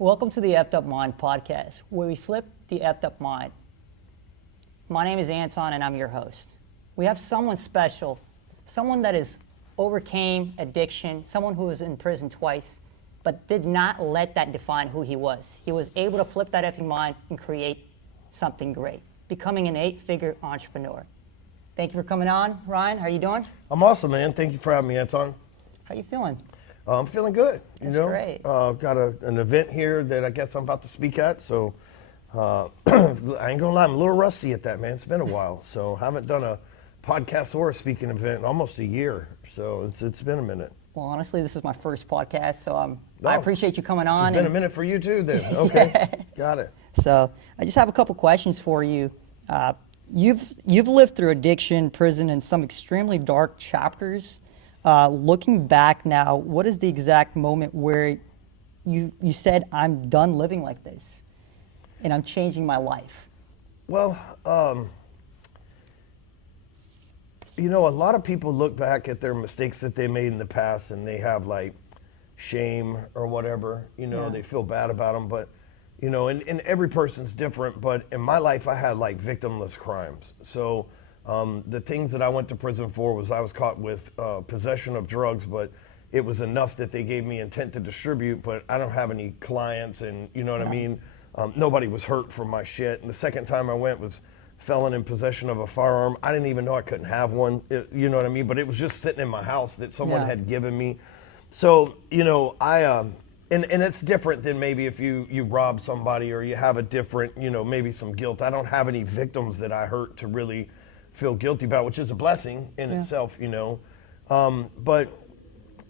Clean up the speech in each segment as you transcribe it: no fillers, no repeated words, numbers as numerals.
Welcome to the Effed Up Mind podcast, where we flip the effed up mind. My name is Anton, and I'm your host. We have someone special, someone that is overcame addiction, someone who was in prison twice, but did not let that define who he was. He was able to flip that effing mind and create something great, becoming an 8-figure entrepreneur. Thank you for coming on, Ryan. How are you doing? I'm awesome, man. Thank you for having me, Anton. How you feeling? I'm feeling good. That's great. Got an event here that I guess I'm about to speak at, so I ain't gonna lie, I'm a little rusty at that, man. It's been a while, so haven't done a podcast or a speaking event in almost a year, so it's been a minute. Well, honestly, this is my first podcast, so I appreciate you coming on. It's been a minute for you too, then. Okay, got it. So I just have a couple questions for you. You've lived through addiction, prison, and some extremely dark chapters. Looking back now, what is the exact moment where you said, I'm done living like this and I'm changing my life? Well, a lot of people look back at their mistakes that they made in the past and they have like shame or whatever, They feel bad about them, but and every person's different, but in my life I had like victimless crimes. So the things that I went to prison for was I was caught with possession of drugs, but it was enough that they gave me intent to distribute, but I don't have any clients, and you know what I mean? Nobody was hurt from my shit. And the second time I went was felon in possession of a firearm. I didn't even know I couldn't have one, you know what I mean? But it was just sitting in my house that someone had given me. So, and it's different than maybe if you rob somebody or you have a different, maybe some guilt. I don't have any victims that I hurt to really feel guilty about, which is a blessing in itself, but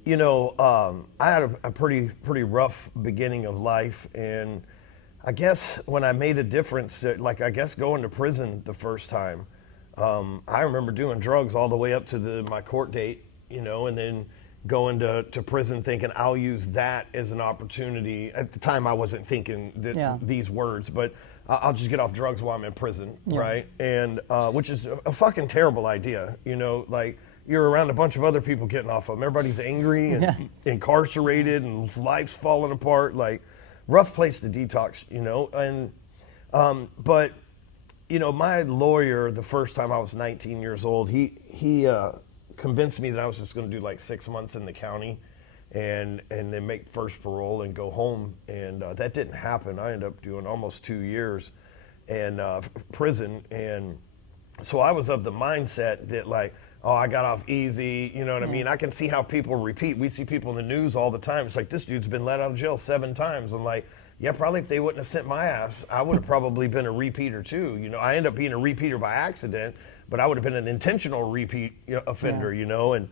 I had a pretty rough beginning of life, and I guess when I made a difference, like I guess going to prison the first time, I remember doing drugs all the way up to my court date, and then going to prison thinking I'll use that as an opportunity. At the time I wasn't thinking these words, but I'll just get off drugs while I'm in prison, right? And which is a fucking terrible idea, like you're around a bunch of other people getting off of them. Everybody's angry and incarcerated and life's falling apart, like rough place to detox, and but my lawyer, the first time I was 19 years old, he convinced me that I was just going to do like 6 months in the county and then make first parole and go home, and that didn't happen. I ended up doing almost 2 years in prison, and so I was of the mindset that like, oh, I got off easy, you know what I mean? I can see how people repeat. We see people in the news all the time. It's like, this dude's been let out of jail 7 times. I'm like, yeah, probably if they wouldn't have sent my ass, I would have probably been a repeater too. I ended up being a repeater by accident, but I would have been an intentional repeat offender, and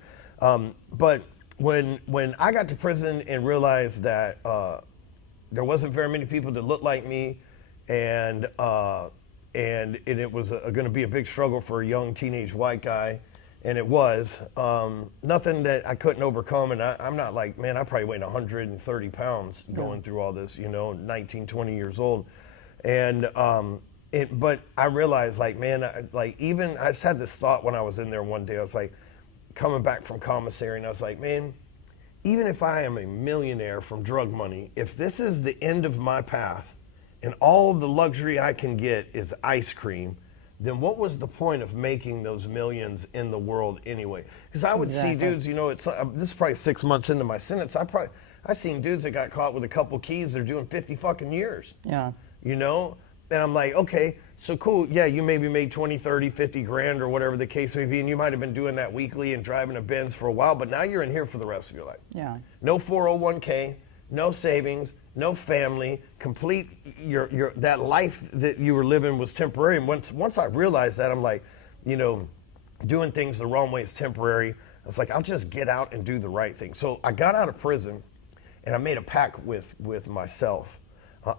but when I got to prison and realized that there wasn't very many people that looked like me, and it was going to be a big struggle for a young teenage white guy, and it was nothing that I couldn't overcome. And I'm not like, man, I probably weighed 130 pounds going through all this, 19, 20 years old, and but I realized, like, man, I just had this thought when I was in there one day. I was like, coming back from commissary, and I was like, man, even if I am a millionaire from drug money, if this is the end of my path and all of the luxury I can get is ice cream, then what was the point of making those millions in the world anyway? Because I would see dudes, this is probably 6 months into my sentence, I seen dudes that got caught with a couple keys, they're doing 50 fucking years. Yeah. And I'm like, okay, so cool. Yeah, you maybe made 20, 30, 50 grand or whatever the case may be, and you might have been doing that weekly and driving a Benz for a while, but now you're in here for the rest of your life. Yeah. No 401k, no savings, no family, complete your that life that you were living was temporary. And once I realized that, I'm like, doing things the wrong way is temporary. I was like, I'll just get out and do the right thing. So I got out of prison and I made a pact with myself.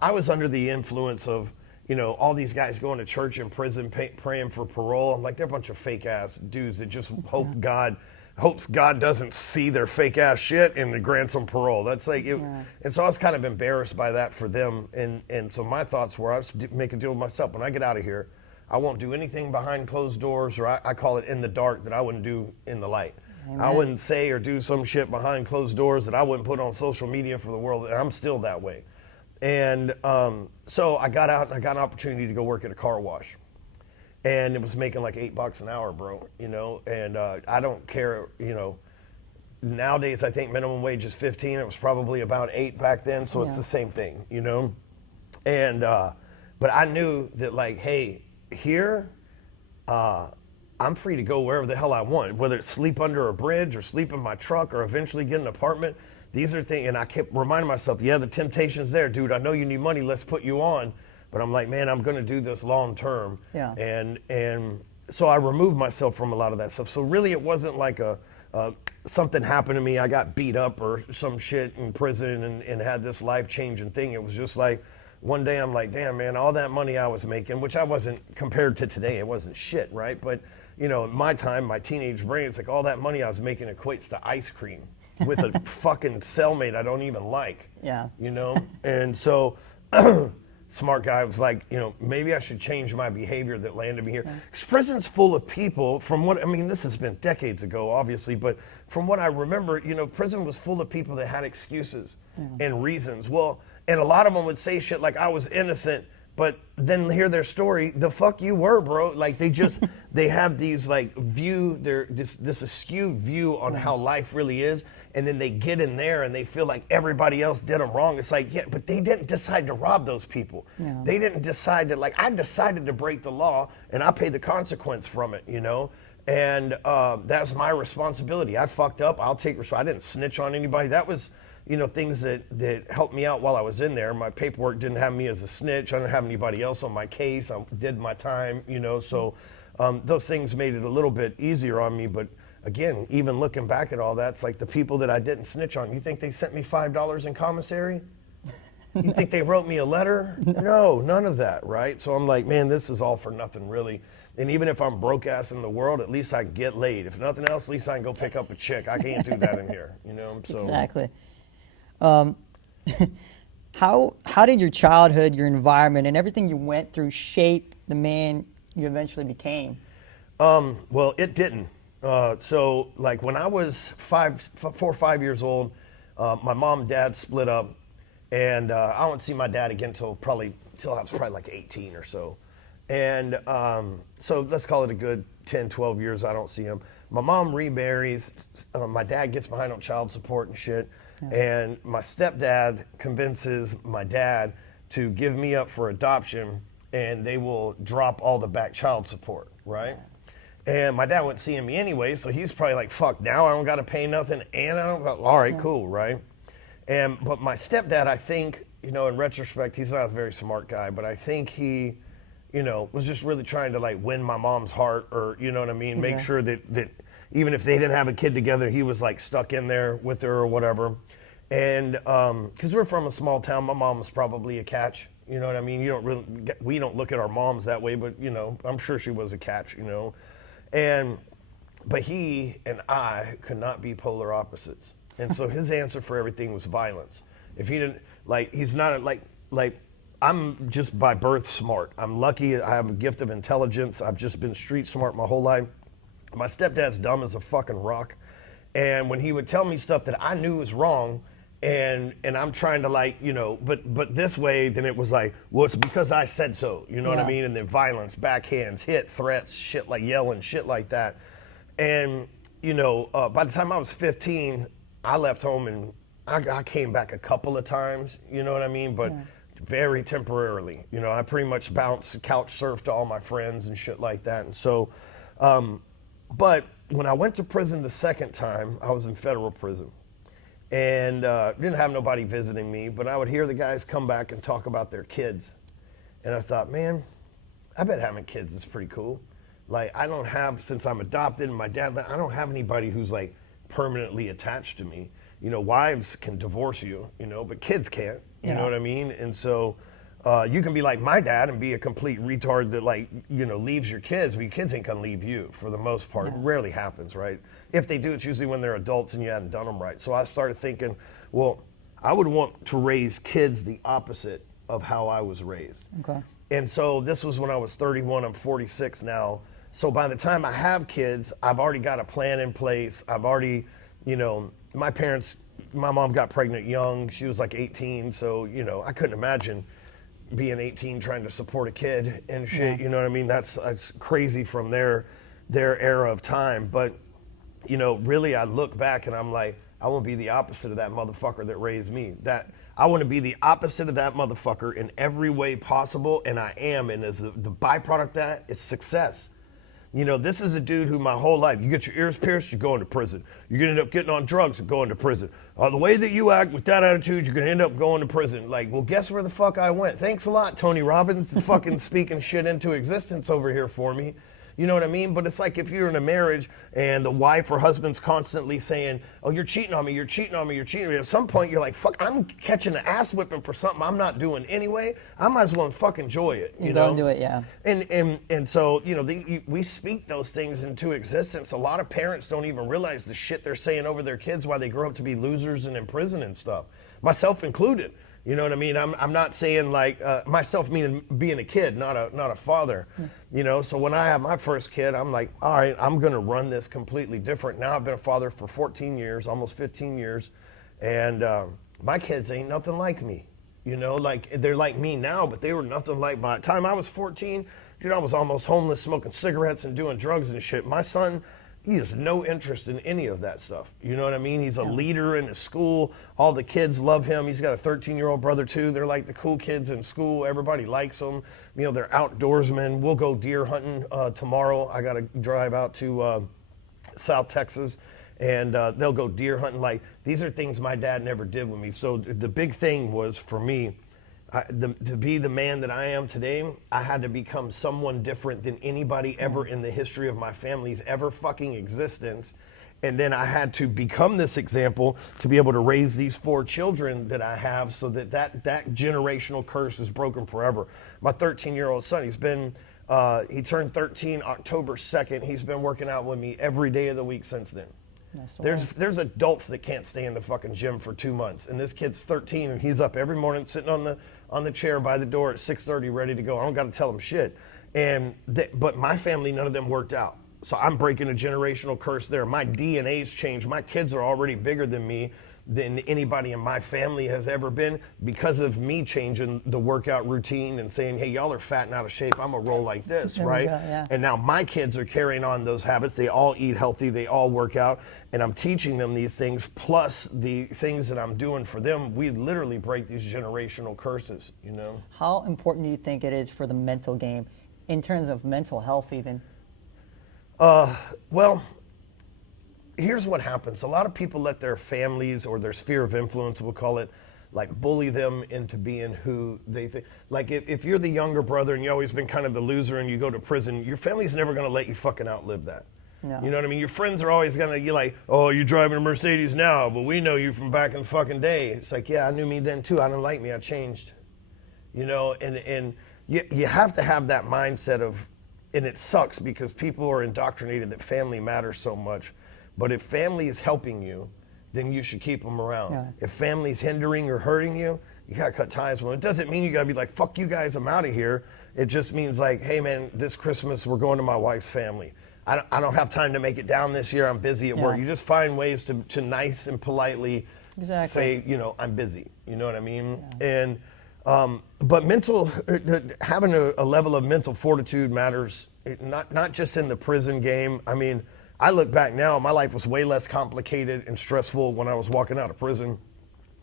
I was under the influence of, all these guys going to church in prison, praying for parole. I'm like, they're a bunch of fake ass dudes that just hopes God doesn't see their fake ass shit and grants them parole. That's like it. And so I was kind of embarrassed by that for them. And so my thoughts were, I just make a deal with myself. When I get out of here, I won't do anything behind closed doors, or I call it in the dark, that I wouldn't do in the light. Amen. I wouldn't say or do some shit behind closed doors that I wouldn't put on social media for the world. And I'm still that way. And so I got out and I got an opportunity to go work at a car wash. And it was making like $8 an hour, bro, you know, and I don't care, you know, nowadays I think minimum wage is 15. It was probably about 8 back then. So it's the same thing, you know? And, but I knew that like, hey, here, I'm free to go wherever the hell I want, whether it's sleep under a bridge or sleep in my truck or eventually get an apartment. These are things, and I kept reminding myself, yeah, the temptation's there, dude. I know you need money. Let's put you on. But I'm like, man, I'm going to do this long term. Yeah. And so I removed myself from a lot of that stuff. So really, it wasn't like something happened to me. I got beat up or some shit in prison and had this life changing thing. It was just like, one day I'm like, damn, man, all that money I was making, which I wasn't compared to today, it wasn't shit, right? But, you know, in my time, my teenage brain, it's like all that money I was making equates to ice cream with a fucking cellmate I don't even like. Yeah. You know? And so, smart guy was like, you know, maybe I should change my behavior that landed me here. Because prison's full of people, from what, I mean, this has been decades ago, obviously, but from what I remember, you know, prison was full of people that had excuses and reasons. Well, and a lot of them would say shit like, I was innocent, but then hear their story, the fuck you were, bro. Like they just, they have these like this skewed view on how life really is. And then they get in there and they feel like everybody else did them wrong. It's like, yeah, but they didn't decide to rob those people. Yeah. They didn't decide to, like, I decided to break the law and I paid the consequence from it, you know? And that's my responsibility. I fucked up, I'll take responsibility. I didn't snitch on anybody. That was, you know, things that helped me out while I was in there. My paperwork didn't have me as a snitch. I didn't have anybody else on my case. I did my time, you know, so those things made it a little bit easier on me. But again, even looking back at all that, it's like the people that I didn't snitch on. You think they sent me $5 in commissary? You think they wrote me a letter? No, none of that, right? So I'm like, man, this is all for nothing, really. And even if I'm broke ass in the world, at least I can get laid. If nothing else, at least I can go pick up a chick. I can't do that in here, you know? So Exactly. How did your childhood, your environment, and everything you went through shape the man you eventually became? Well, it didn't. So like when I was 4 or 5 years old, my mom and dad split up, and I wouldn't see my dad again till I was probably like 18 or so. And so let's call it a good 10, 12 years I don't see him. My mom remarries, my dad gets behind on child support and shit. And my stepdad convinces my dad to give me up for adoption, and they will drop all the back child support, right? And my dad wasn't seeing me anyway, so he's probably like, fuck, now I don't got to pay nothing, and I don't got, all right, cool, right? But my stepdad, I think, you know, in retrospect, he's not a very smart guy, but I think he, you know, was just really trying to like win my mom's heart, or, you know what I mean, make sure that even if they didn't have a kid together, he was like stuck in there with her or whatever. And because we're from a small town, my mom was probably a catch. You know what I mean? We don't look at our moms that way, but you know, I'm sure she was a catch. You know, but he and I could not be polar opposites. And so his answer for everything was violence. If he didn't he's not like I'm just by birth smart. I'm lucky. I have a gift of intelligence. I've just been street smart my whole life. My stepdad's dumb as a fucking rock. And when he would tell me stuff that I knew was wrong, and I'm trying to like, you know, but this way, then it was like, well, it's because I said so, you know what I mean? And then violence, backhands, hit, threats, shit like yelling, shit like that. And, you know, by the time I was 15, I left home and I came back a couple of times, you know what I mean? But very temporarily, you know, I pretty much bounced, couch surfed to all my friends and shit like that. And so, but when I went to prison the second time, I was in federal prison. And didn't have nobody visiting me, but I would hear the guys come back and talk about their kids. And I thought, man, I bet having kids is pretty cool. Like, I don't have, since I'm adopted and my dad, I don't have anybody who's like permanently attached to me. You know, wives can divorce you, you know, but kids can't, you know what I mean? And so you can be like my dad and be a complete retard that like, you know, leaves your kids, but your kids ain't gonna leave you for the most part. It rarely happens, right? If they do, it's usually when they're adults and you haven't done them right. So I started thinking, well, I would want to raise kids the opposite of how I was raised. Okay. And so this was when I was 31, I'm 46 now. So by the time I have kids, I've already got a plan in place. I've already, you know, my parents my mom got pregnant young. She was like 18, so I couldn't imagine being 18 trying to support a kid and shit. Yeah. You know what I mean? That's crazy from their era of time. But really, I look back and I'm like, I want to be the opposite of that motherfucker that raised me. That I want to be the opposite of that motherfucker in every way possible, and I am. And as the byproduct of that is success. This is a dude who my whole life, you get your ears pierced, you're going to prison. You're going to end up getting on drugs and going to prison. The way that you act with that attitude, you're going to end up going to prison. Like, well, guess where the fuck I went? Thanks a lot, Tony Robbins, fucking speaking shit into existence over here for me. You know what I mean? But it's like if you're in a marriage and the wife or husband's constantly saying, oh, you're cheating on me, you're cheating on me, you're cheating on me. At some point, you're like, fuck, I'm catching an ass whipping for something I'm not doing anyway. I might as well fucking enjoy it. You know? Don't do it, yeah. And so, we speak those things into existence. A lot of parents don't even realize the shit they're saying over their kids while they grow up to be losers and in prison and stuff. Myself included. You know what I mean? I'm not saying like myself meaning being a kid, not a father. So when I have my first kid, I'm like, all right, I'm gonna run this completely different. Now I've been a father for 14 years, almost 15 years, and my kids ain't nothing like me. Like they're like me now, but they were nothing like by the time I was 14. Dude, I was almost homeless, smoking cigarettes and doing drugs and shit. My son, he has no interest in any of that stuff. You know what I mean? He's a leader in his school. All the kids love him. He's got a 13-year-old brother too. They're like the cool kids in school. Everybody likes them. They're outdoorsmen. We'll go deer hunting tomorrow. I got to drive out to South Texas, and they'll go deer hunting. Like, these are things my dad never did with me. So the big thing was for me, to be the man that I am today, I had to become someone different than anybody ever in the history of my family's ever fucking existence. And then I had to become this example to be able to raise these 4 children that I have so that generational curse is broken forever. My 13-year-old son, he turned 13 October 2nd. He's been working out with me every day of the week since then. There's adults that can't stay in the fucking gym for 2 months, and this kid's 13 and he's up every morning sitting on the chair by the door at 6:30 ready to go. I don't got to tell him shit. But my family, none of them worked out. So I'm breaking a generational curse there. My DNA's changed. My kids are already bigger than me, than anybody in my family has ever been, because of me changing the workout routine and saying, hey, y'all are fat and out of shape. I'm going to roll like this, right? Yeah. And now my kids are carrying on those habits. They all eat healthy. They all work out. And I'm teaching them these things, plus the things that I'm doing for them. We literally break these generational curses, How important do you think it is for the mental game in terms of mental health even? Well, here's what happens. A lot of people let their families or their sphere of influence, we'll call it, like bully them into being who they think. Like if you're the younger brother and you've always been kind of the loser and you go to prison, your family's never going to let you fucking outlive that. No. You know what I mean? Your friends are always going to, you're like, oh, you're driving a Mercedes now, but we know you from back in the fucking day. It's like, yeah, I knew me then too. I didn't like me. I changed. And you have to have that mindset of, and it sucks because people are indoctrinated that family matters so much. But if family is helping you, then you should keep them around. Yeah. If family's hindering or hurting you, you gotta cut ties with them. It doesn't mean you gotta be like, fuck you guys, I'm out of here. It just means like, hey man, this Christmas we're going to my wife's family. I don't have time to make it down this year. I'm busy at work. You just find ways to nice and politely say, I'm busy. You know what I mean? Yeah. And but having a level of mental fortitude matters. Not just in the prison game. I mean, I look back now, my life was way less complicated and stressful when I was walking out of prison.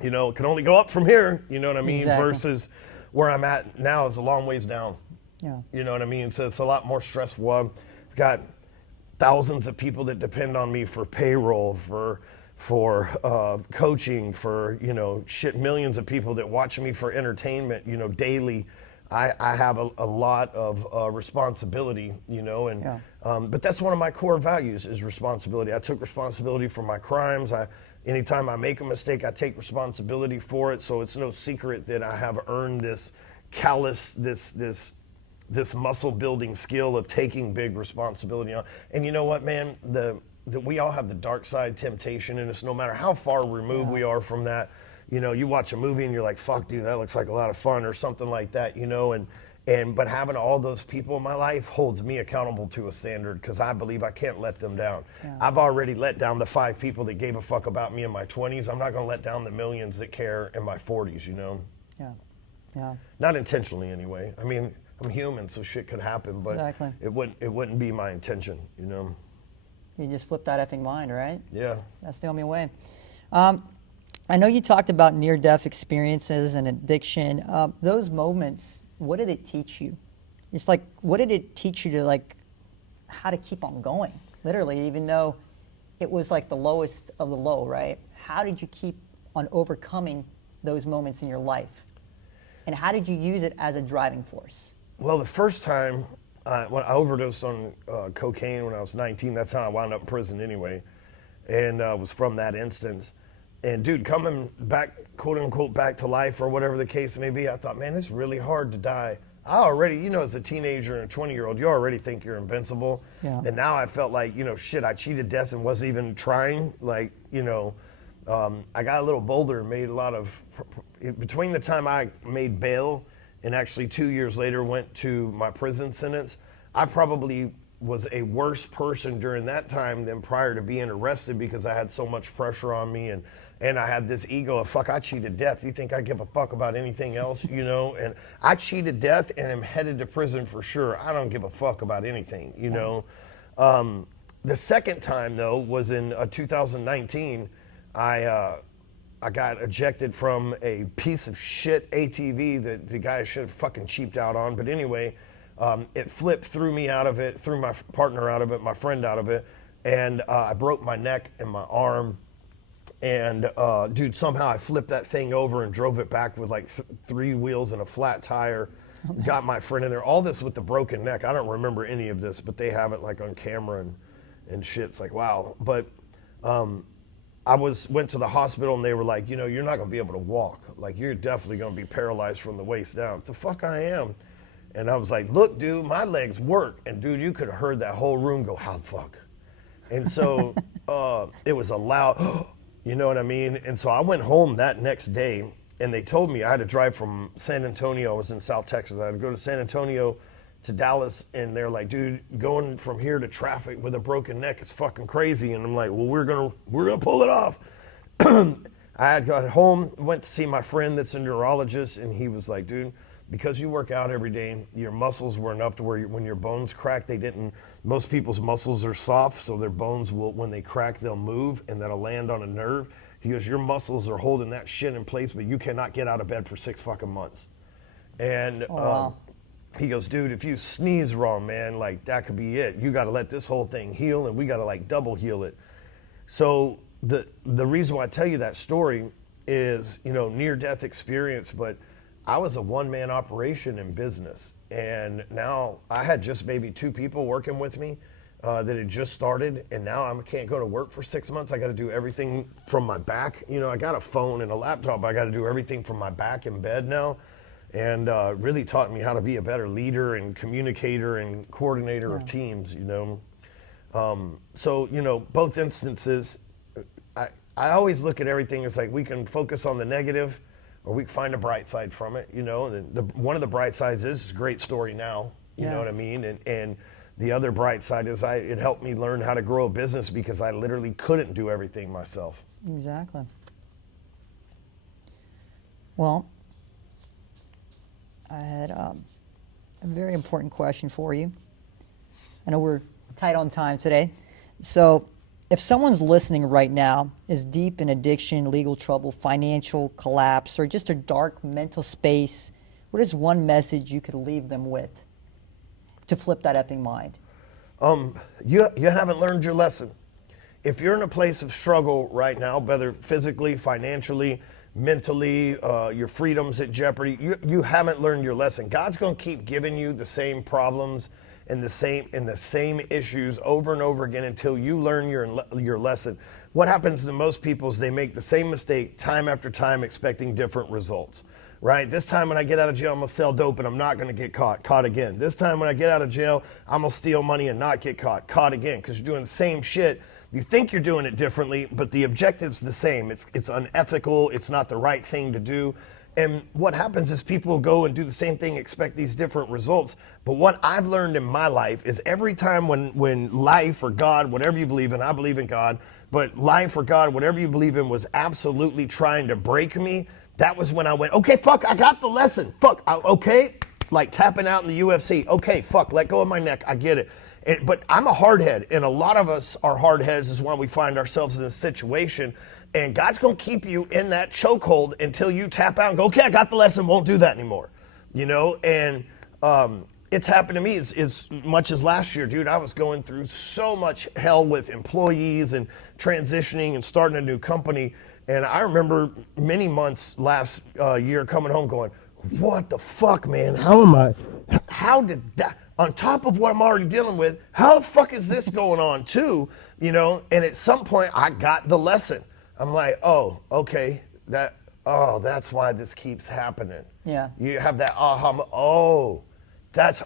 It can only go up from here, you know what I mean? Exactly. Versus where I'm at now is a long ways down. Yeah. You know what I mean? So it's a lot more stressful. I've got thousands of people that depend on me for payroll, for coaching, for, millions of people that watch me for entertainment, daily. I have a lot of responsibility, but that's one of my core values is responsibility. I took responsibility for my crimes. Anytime I make a mistake, I take responsibility for it. So it's no secret that I have earned this callous, this muscle building skill of taking big responsibility on. And you know what, man, we all have the dark side temptation in us, no matter how far removed we are from that. You watch a movie and you're like, fuck, dude, that looks like a lot of fun or something like that, and But having all those people in my life holds me accountable to a standard because I believe I can't let them down. Yeah. I've already let down the 5 people that gave a fuck about me in my 20s. I'm not going to let down the millions that care in my 40s, you know? Yeah. Yeah. Not intentionally anyway. I mean, I'm human, so shit could happen, but Exactly. it wouldn't be my intention, you know? You just flip that effing mind, right? Yeah. That's the only way. I know you talked about near-death experiences and addiction. Those moments, what did it teach you? It's like, what did it teach you to, like, how to keep on going? Literally, even though it was like the lowest of the low, right? How did you keep on overcoming those moments in your life? And how did you use it as a driving force? Well, the first time when I overdosed on cocaine when I was 19, that's how I wound up in prison anyway, and was from that instance. And dude, coming back, quote unquote, back to life or whatever the case may be, I thought, man, it's really hard to die. I already, you know, as a teenager and a 20-year-old, you already think you're invincible. Yeah. And now I felt like, you know, shit, I cheated death and wasn't even trying. Like, you know, I got a little bolder and made a lot of, between the time I made bail and actually 2 years later went to my prison sentence, I probably was a worse person during that time than prior to being arrested because I had so much pressure on me and I had this ego of, fuck, I cheated death. You think I give a fuck about anything else, you know? And I cheated death and am headed to prison for sure. I don't give a fuck about anything, you know? The second time, though, was in 2019. I got ejected from a piece of shit ATV that the guy should have fucking cheaped out on. But anyway, it flipped, threw me out of it, threw my partner out of it, my friend out of it. And I broke my neck and my arm. And dude, somehow I flipped that thing over and drove it back with like 3 wheels and a flat tire. Got my friend in there. All this with the broken neck. I don't remember any of this, but they have it like on camera and shit. It's like, wow. But I went to the hospital and they were like, you know, you're not gonna be able to walk. Like, you're definitely gonna be paralyzed from the waist down. The fuck I am. And I was like, look, dude, my legs work. And dude, you could have heard that whole room go, how the fuck? And so it was a loud, you know what I mean? And so I went home that next day and they told me I had to drive from San Antonio. I was in South Texas. I had to go to San Antonio to Dallas, and they're like, dude, going from here to traffic with a broken neck is fucking crazy. And I'm like, well, we're gonna pull it off. I had got home, went to see my friend that's a neurologist, and he was like, dude, because you work out every day, your muscles weren't up to where when your bones crack, most people's muscles are soft, so their bones will, when they crack, they'll move and that'll land on a nerve. He goes, your muscles are holding that shit in place, but you cannot get out of bed for 6 fucking months. And wow. he goes, dude, if you sneeze wrong, man, like that could be it. You got to let this whole thing heal, and we got to like double heal it. So the reason why I tell you that story is, you know, near-death experience, but I was a one-man operation in business, and now I had just maybe 2 people working with me that had just started, and now I can't go to work for 6 months. I got to do everything from my back. You know, I got a phone and a laptop. I got to do everything from my back in bed now, and really taught me how to be a better leader and communicator and coordinator of teams, you know. So, you know, both instances, I always look at everything as like we can focus on the negative or we can find a bright side from it, you know. And one of the bright sides is a great story now, you know what I mean? And the other bright side is it helped me learn how to grow a business because I literally couldn't do everything myself. Exactly. Well, I had a very important question for you. I know we're tight on time today. So if someone's listening right now is deep in addiction, legal trouble, financial collapse, or just a dark mental space, what is one message you could leave them with to flip that effing mind? You haven't learned your lesson. If you're in a place of struggle right now, whether physically, financially, mentally, your freedom's at jeopardy, you haven't learned your lesson. God's going to keep giving you the same problems and the same issues over and over again until you learn your lesson. What happens to most people is they make the same mistake time after time expecting different results, right? This time when I get out of jail, I'm gonna sell dope and I'm not gonna get caught again. This time when I get out of jail, I'm gonna steal money and not get caught again, because you're doing the same shit. You think you're doing it differently, but the objective's the same. It's unethical, it's not the right thing to do. And what happens is people go and do the same thing, expect these different results. But what I've learned in my life is every time when life or God, whatever you believe in, I believe in God, but life or God, whatever you believe in, was absolutely trying to break me, that was when I went, okay, fuck, I got the lesson. Fuck, okay, like tapping out in the UFC. Okay, fuck, let go of my neck. I get it. But I'm a hardhead, and a lot of us are hardheads is why we find ourselves in this situation. And God's going to keep you in that chokehold until you tap out and go, okay, I got the lesson, won't do that anymore. You know, and it's happened to me as much as last year, dude. I was going through so much hell with employees and transitioning and starting a new company. And I remember many months last year coming home going, what the fuck, man? How did that, on top of what I'm already dealing with, how the fuck is this going on too? You know, and at some point I got the lesson. I'm like, oh, okay, that's why this keeps happening. Yeah. You have that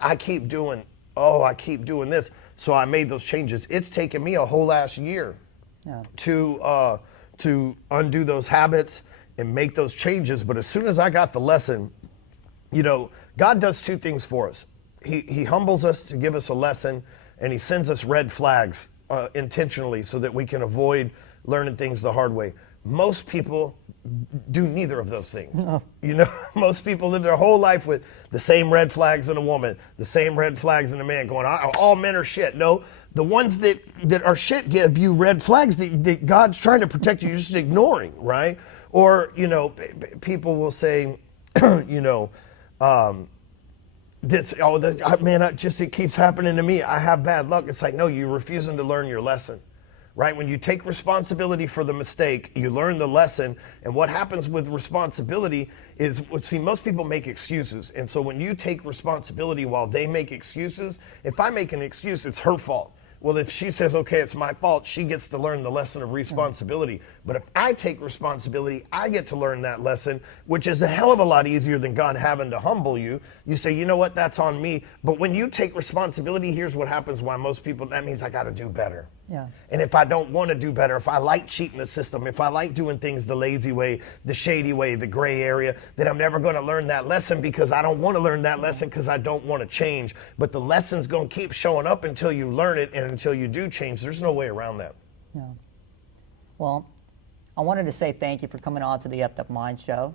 I keep doing this. So I made those changes. It's taken me a whole last year to undo those habits and make those changes. But as soon as I got the lesson, you know, God does two things for us. He humbles us to give us a lesson, and he sends us red flags intentionally so that we can avoid learning things the hard way. Most people do neither of those things. No. You know, most people live their whole life with the same red flags in a woman, the same red flags in a man, going, all men are shit. No, the ones that are shit give you red flags that God's trying to protect you, you're just ignoring, right? Or, you know, people will say, you know, it keeps happening to me. I have bad luck. It's like, no, you're refusing to learn your lesson. Right? When you take responsibility for the mistake, you learn the lesson. And what happens with responsibility is, see, most people make excuses. And so when you take responsibility while they make excuses, if I make an excuse, it's her fault. Well, if she says, okay, it's my fault, she gets to learn the lesson of responsibility. But if I take responsibility, I get to learn that lesson, which is a hell of a lot easier than God having to humble you. You say, you know what, that's on me. But when you take responsibility, here's what happens why most people, that means I got to do better. Yeah. And if I don't want to do better, if I like cheating the system, if I like doing things the lazy way, the shady way, the gray area, then I'm never going to learn that lesson because I don't want to learn that lesson because I don't want to change. But the lesson's going to keep showing up until you learn it and until you do change. There's no way around that. Yeah. Well, I wanted to say thank you for coming on to the Effed Up Mind show.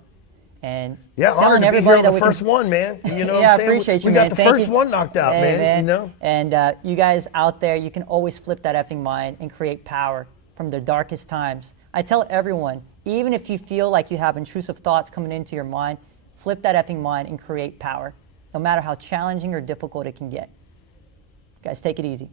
And yeah, honored to be here on the first one, man. You know, yeah, what I'm I appreciate you, we man. got the first one knocked out, man. You know, and you guys out there, you can always flip that effing mind and create power from the darkest times. I tell everyone, even if you feel like you have intrusive thoughts coming into your mind, flip that effing mind and create power, no matter how challenging or difficult it can get. Guys, take it easy.